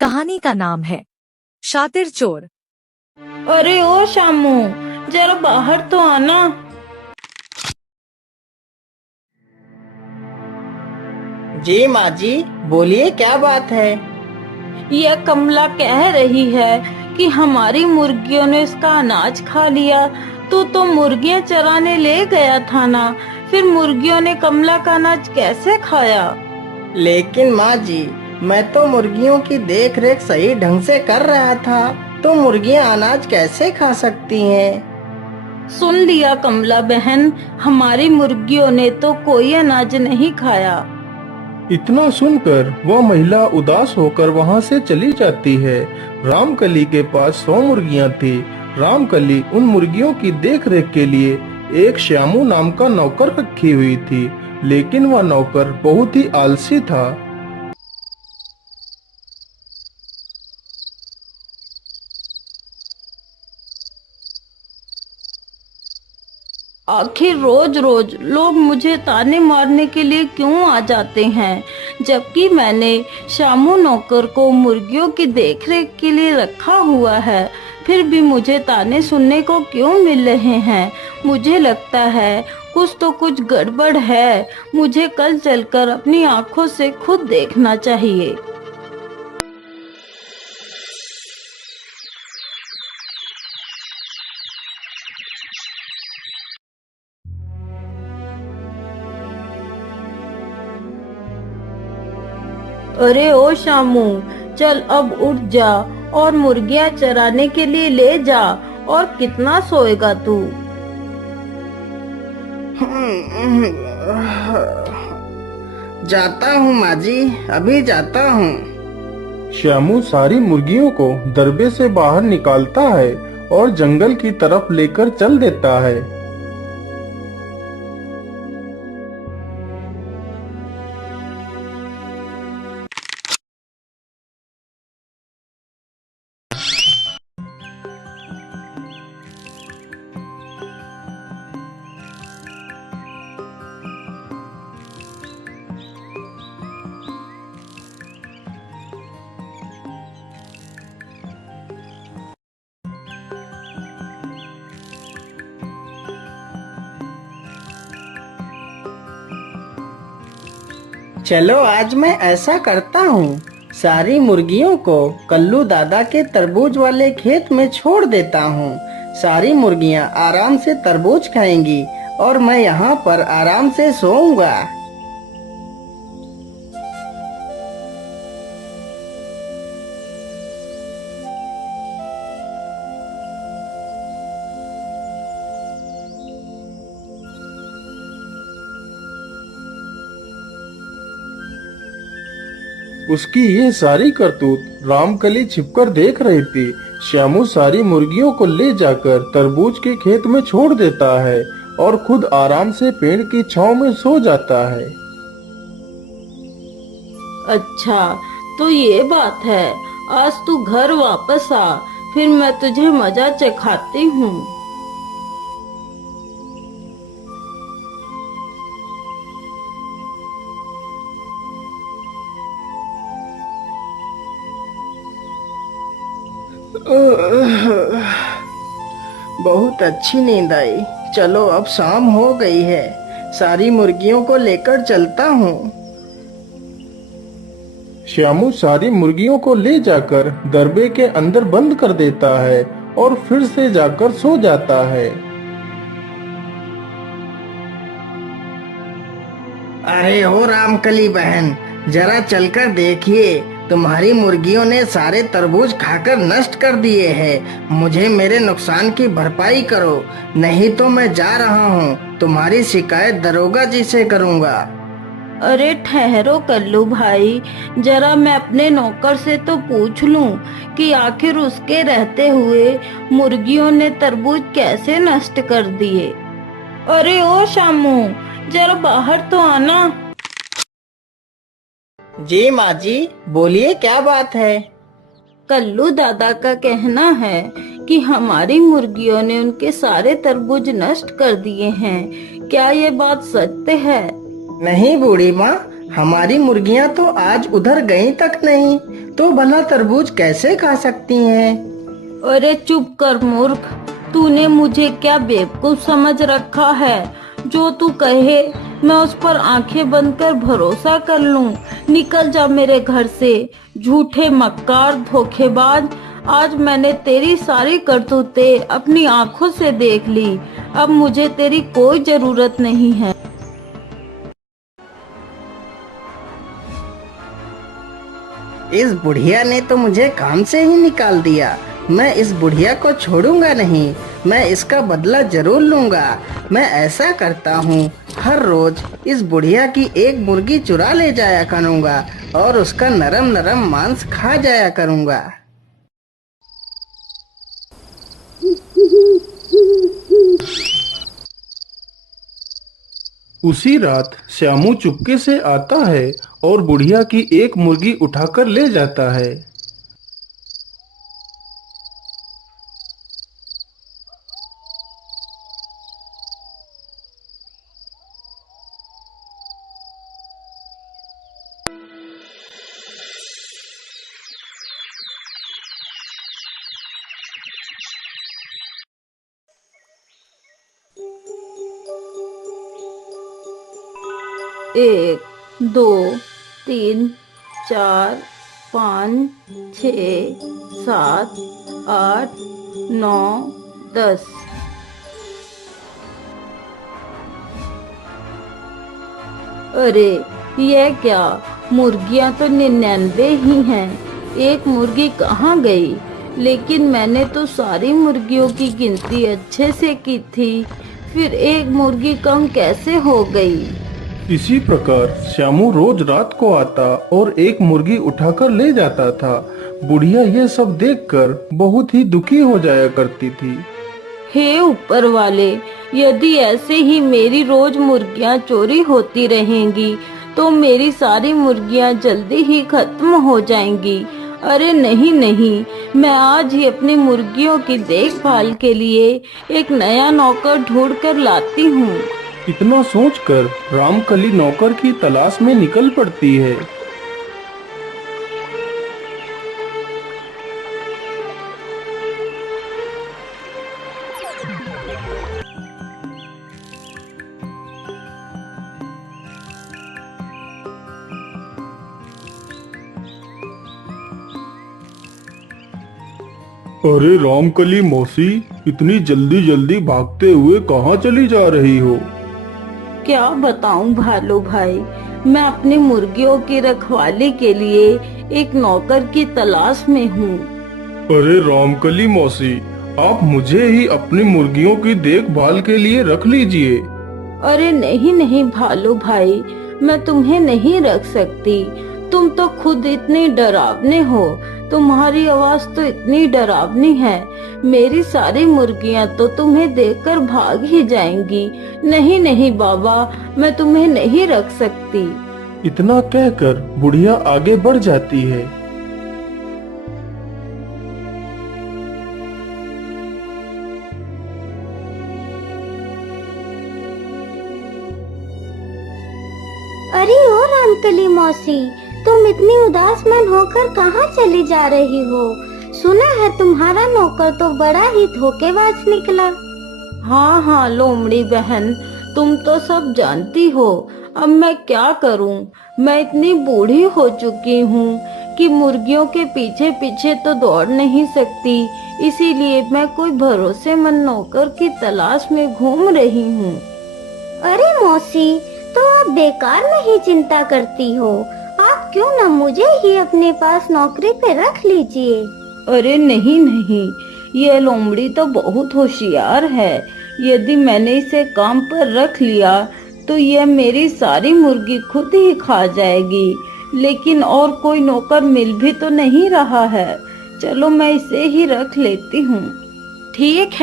कहानी का नाम है शातिर चोर। अरे ओ शामू, जरा बाहर तो आना। जी माँ जी, बोलिए क्या बात है। यह कमला कह रही है कि हमारी मुर्गियों ने इसका अनाज खा लिया। तू तो मुर्गियां चराने ले गया था ना, फिर मुर्गियों ने कमला का अनाज कैसे खाया? लेकिन माँ जी, मैं तो मुर्गियों की देख रेख सही ढंग से कर रहा था, तो मुर्गियाँ अनाज कैसे खा सकती हैं? सुन लिया कमला बहन, हमारी मुर्गियों ने तो कोई अनाज नहीं खाया। इतना सुनकर वह महिला उदास होकर वहां से चली जाती है। रामकली के पास 100 मुर्गियां थी। रामकली उन मुर्गियों की देखरेख के लिए एक श्यामू नाम का नौकर रखी हुई थी, लेकिन वह नौकर बहुत ही आलसी था। आखिर रोज रोज लोग मुझे ताने मारने के लिए क्यों आ जाते हैं, जबकि मैंने शामू नौकर को मुर्गियों की देखरेख के लिए रखा हुआ है। फिर भी मुझे ताने सुनने को क्यों मिल रहे हैं? मुझे लगता है कुछ गड़बड़ है। मुझे कल चलकर अपनी आंखों से खुद देखना चाहिए। अरे ओ शामू, चल अब उठ जा और मुर्गियां चराने के लिए ले जा। और कितना सोएगा तू? जाता हूँ माँ जी, अभी जाता हूँ। श्यामू सारी मुर्गियों को दरबे से बाहर निकालता है और जंगल की तरफ लेकर चल देता है। चलो आज मैं ऐसा करता हूँ, सारी मुर्गियों को कल्लू दादा के तरबूज वाले खेत में छोड़ देता हूँ। सारी मुर्गियाँ आराम से तरबूज खाएंगी और मैं यहाँ पर आराम से सोऊंगा। उसकी ये सारी करतूत रामकली छिपकर देख रही थी। श्यामू सारी मुर्गियों को ले जाकर तरबूज के खेत में छोड़ देता है और खुद आराम से पेड़ की छांव में सो जाता है। अच्छा, तो ये बात है। आज तू घर वापस आ, फिर मैं तुझे मजा चखाती हूँ। बहुत अच्छी नींद आई। चलो अब शाम हो गई है, सारी मुर्गियों को लेकर चलता हूँ। श्यामू सारी मुर्गियों को ले जाकर दरबे के अंदर बंद कर देता है और फिर से जाकर सो जाता है। अरे ओ रामकली बहन, जरा चलकर देखिए, तुम्हारी मुर्गियों ने सारे तरबूज खाकर नष्ट कर दिए हैं। मुझे मेरे नुकसान की भरपाई करो, नहीं तो मैं जा रहा हूँ। तुम्हारी शिकायत दरोगा जी से करूँगा। अरे ठहरो कल्लू भाई, जरा मैं अपने नौकर से तो पूछ लूं कि आखिर उसके रहते हुए मुर्गियों ने तरबूज कैसे नष्ट कर दिए। अरे ओ शामू, जरा बाहर तो आना। जी माँ जी, बोलिए क्या बात है। कल्लू दादा का कहना है कि हमारी मुर्गियों ने उनके सारे तरबूज नष्ट कर दिए हैं। क्या ये बात सत्य है? नहीं बूढ़ी माँ, हमारी मुर्गियां तो आज उधर गई तक नहीं, तो भला तरबूज कैसे खा सकती हैं? अरे चुप कर मूर्ख, तूने मुझे क्या बेवकूफ समझ रखा है? जो तू कहे मैं उस पर आंखें बंद कर भरोसा कर लूं। निकल जा मेरे घर से, झूठे मक्कार धोखेबाज। आज मैंने तेरी सारी करतूतें अपनी आंखों से देख ली। अब मुझे तेरी कोई जरूरत नहीं है। इस बुढ़िया ने तो मुझे काम से ही निकाल दिया। मैं इस बुढ़िया को छोड़ूंगा नहीं, मैं इसका बदला जरूर लूंगा। मैं ऐसा करता हूँ, हर रोज इस बुढ़िया की एक मुर्गी चुरा ले जाया करूंगा और उसका नरम नरम मांस खा जाया करूंगा। उसी रात श्यामू चुपके से आता है और बुढ़िया की एक मुर्गी उठाकर ले जाता है। एक, दो, तीन, चार, 5, 6, 7, 8, 9, 10। अरे यह क्या, मुर्गियां तो 99 ही हैं। एक मुर्गी कहाँ गई? लेकिन मैंने तो सारी मुर्गियों की गिनती अच्छे से की थी, फिर एक मुर्गी कम कैसे हो गई? इसी प्रकार श्यामू रोज रात को आता और एक मुर्गी उठाकर ले जाता था। बुढ़िया यह सब देखकर बहुत ही दुखी हो जाया करती थी। हे ऊपर वाले, यदि ऐसे ही मेरी रोज मुर्गियां चोरी होती रहेंगी तो मेरी सारी मुर्गियां जल्दी ही खत्म हो जाएंगी। अरे नहीं नहीं, मैं आज ही अपनी मुर्गियों की देखभाल के लिए एक नया नौकर ढूंढ कर लाती हूँ। इतना सोचकर रामकली नौकर की तलाश में निकल पड़ती है। अरे रामकली मौसी, इतनी जल्दी जल्दी भागते हुए कहाँ चली जा रही हो? क्या बताऊं भालू भाई, मैं अपनी मुर्गियों की रखवाली के लिए एक नौकर की तलाश में हूँ। अरे रामकली मौसी, आप मुझे ही अपनी मुर्गियों की देखभाल के लिए रख लीजिए। अरे नहीं नहीं भालू भाई, मैं तुम्हें नहीं रख सकती। तुम तो खुद इतने डरावने हो, तुम्हारी आवाज तो इतनी डरावनी है, मेरी सारी मुर्गियां तो तुम्हें देखकर भाग ही जाएंगी। नहीं नहीं बाबा, मैं तुम्हें नहीं रख सकती। इतना कहकर बुढ़िया आगे बढ़ जाती है। अरे ओ रामकली मौसी, तुम इतनी उदास मन होकर कहाँ चली जा रही हो? सुना है तुम्हारा नौकर तो बड़ा ही धोखेबाज निकला। हाँ हाँ लोमड़ी बहन, तुम तो सब जानती हो। अब मैं क्या करूं? मैं इतनी बूढ़ी हो चुकी हूँ कि मुर्गियों के पीछे पीछे तो दौड़ नहीं सकती, इसीलिए मैं कोई भरोसेमंद नौकर की तलाश में घूम रही हूँ। अरे मौसी, तो आप बेकार में ही चिंता करती हो। आप क्यों न मुझे ही अपने पास नौकरी पे रख लीजिए। अरे नहीं नहीं, ये लोमड़ी तो बहुत होशियार है। यदि मैंने इसे काम पर रख लिया तो यह मेरी सारी मुर्गी खुद ही खा जाएगी। लेकिन और कोई नौकर मिल भी तो नहीं रहा है। चलो मैं इसे ही रख लेती हूँ। ठीक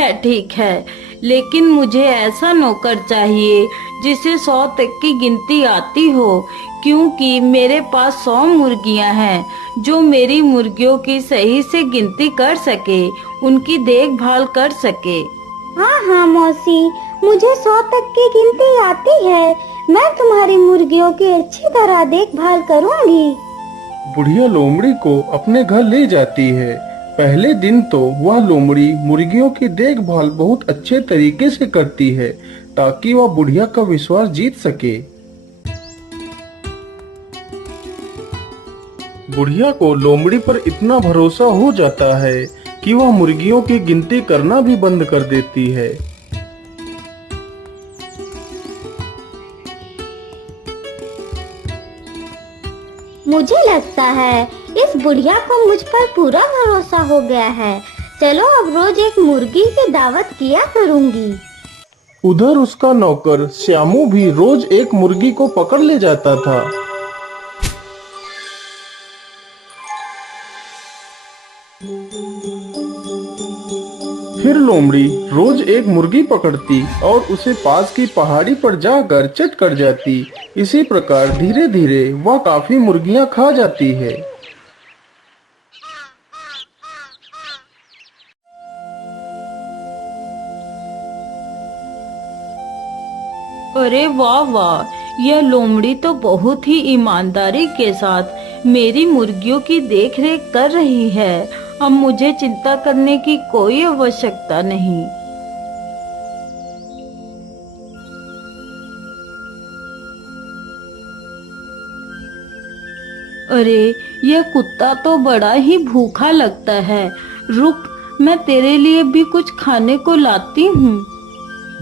है, लेकिन मुझे ऐसा नौकर चाहिए जिसे 100 तक की गिनती आती हो, क्योंकि मेरे पास 100 मुर्गियां हैं जो मेरी मुर्गियों की सही से गिनती कर सके, उनकी देखभाल कर सके। हाँ हाँ मौसी, मुझे 100 तक की गिनती आती है, मैं तुम्हारी मुर्गियों की अच्छी तरह देखभाल करूंगी। बुढ़िया लोमड़ी को अपने घर ले जाती है। पहले दिन तो वह लोमड़ी मुर्गियों की देखभाल बहुत अच्छे तरीके से करती है ताकि वह बुढ़िया का विश्वास जीत सके। बुढ़िया को लोमड़ी पर इतना भरोसा हो जाता है कि वह मुर्गियों की गिनती करना भी बंद कर देती है। मुझे लगता है इस बुढ़िया को मुझ पर पूरा भरोसा हो गया है। चलो अब रोज एक मुर्गी की दावत किया करूंगी। उधर उसका नौकर श्यामू भी रोज एक मुर्गी को पकड़ ले जाता था। फिर लोमड़ी रोज एक मुर्गी पकड़ती और उसे पास की पहाड़ी पर जाकर चट कर जाती। इसी प्रकार धीरे धीरे वह काफी मुर्गियां खा जाती है। अरे वाह वाह, यह लोमड़ी तो बहुत ही ईमानदारी के साथ मेरी मुर्गियों की देखरेख कर रही है। अब मुझे चिंता करने की कोई आवश्यकता नहीं। अरे यह कुत्ता तो बड़ा ही भूखा लगता है। रुक, मैं तेरे लिए भी कुछ खाने को लाती हूँ।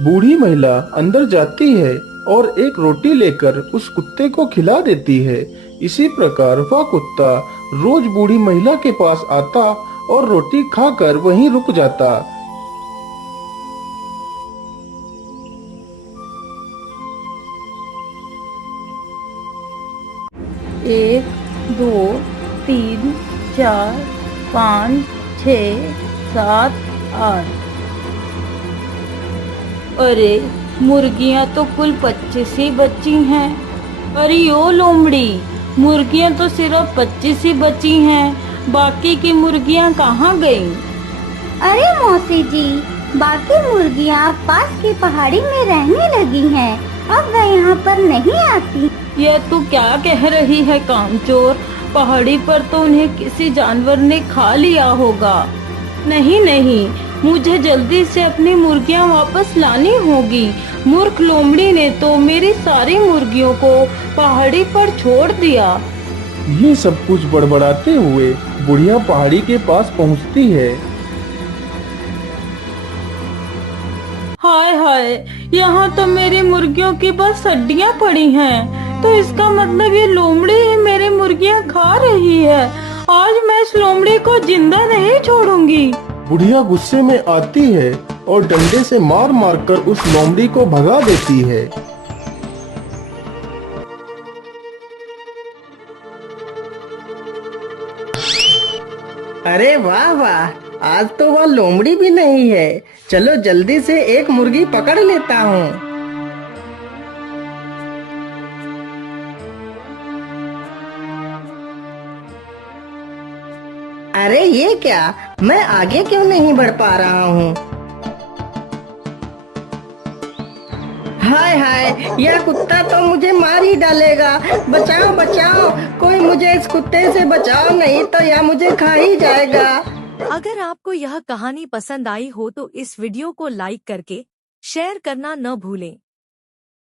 बूढ़ी महिला अंदर जाती है और एक रोटी लेकर उस कुत्ते को खिला देती है। इसी प्रकार वह कुत्ता रोज बूढ़ी महिला के पास आता और रोटी खाकर वहीं रुक जाता। एक, दो, तीन, चार, 5, 6, 7, 8। अरे मुर्गियां तो कुल 25 ही बची हैं। अरे ओ लोमड़ी, मुर्गियां तो सिर्फ 25 ही बची हैं। बाकी की मुर्गियां कहाँ गईं? अरे मौसी जी, बाकी मुर्गियाँ पास की पहाड़ी में रहने लगी हैं। अब वह यहाँ पर नहीं आती। यह तू क्या कह रही है कामचोर? पहाड़ी पर तो उन्हें किसी जानवर ने खा लिया होगा। नहीं नहीं, मुझे जल्दी से अपनी मुर्गियां वापस लानी होगी। मूर्ख लोमड़ी ने तो मेरी सारी मुर्गियों को पहाड़ी पर छोड़ दिया। ये सब कुछ बड़बड़ाते हुए बुढ़िया पहाड़ी के पास पहुंचती है। हाय हाय, यहाँ तो मेरी मुर्गियों की बस हड्डियाँ पड़ी हैं। तो इसका मतलब ये लोमड़ी ही मेरी मुर्गियाँ खा रही है। आज मैं इस लोमड़ी को जिंदा नहीं छोड़ूंगी। बुढ़िया गुस्से में आती है और डंडे से मार मार कर उस लोमड़ी को भगा देती है। अरे वाह वाह, आज तो वह लोमड़ी भी नहीं है। चलो जल्दी से एक मुर्गी पकड़ लेता हूँ। अरे ये क्या, मैं आगे क्यों नहीं बढ़ पा रहा हूँ? हाय हाय, यह कुत्ता तो मुझे मार ही डालेगा। बचाओ बचाओ, कोई मुझे इस कुत्ते से बचाओ, नहीं तो यह मुझे खा ही जाएगा। अगर आपको यह कहानी पसंद आई हो तो इस वीडियो को लाइक करके शेयर करना न भूलें।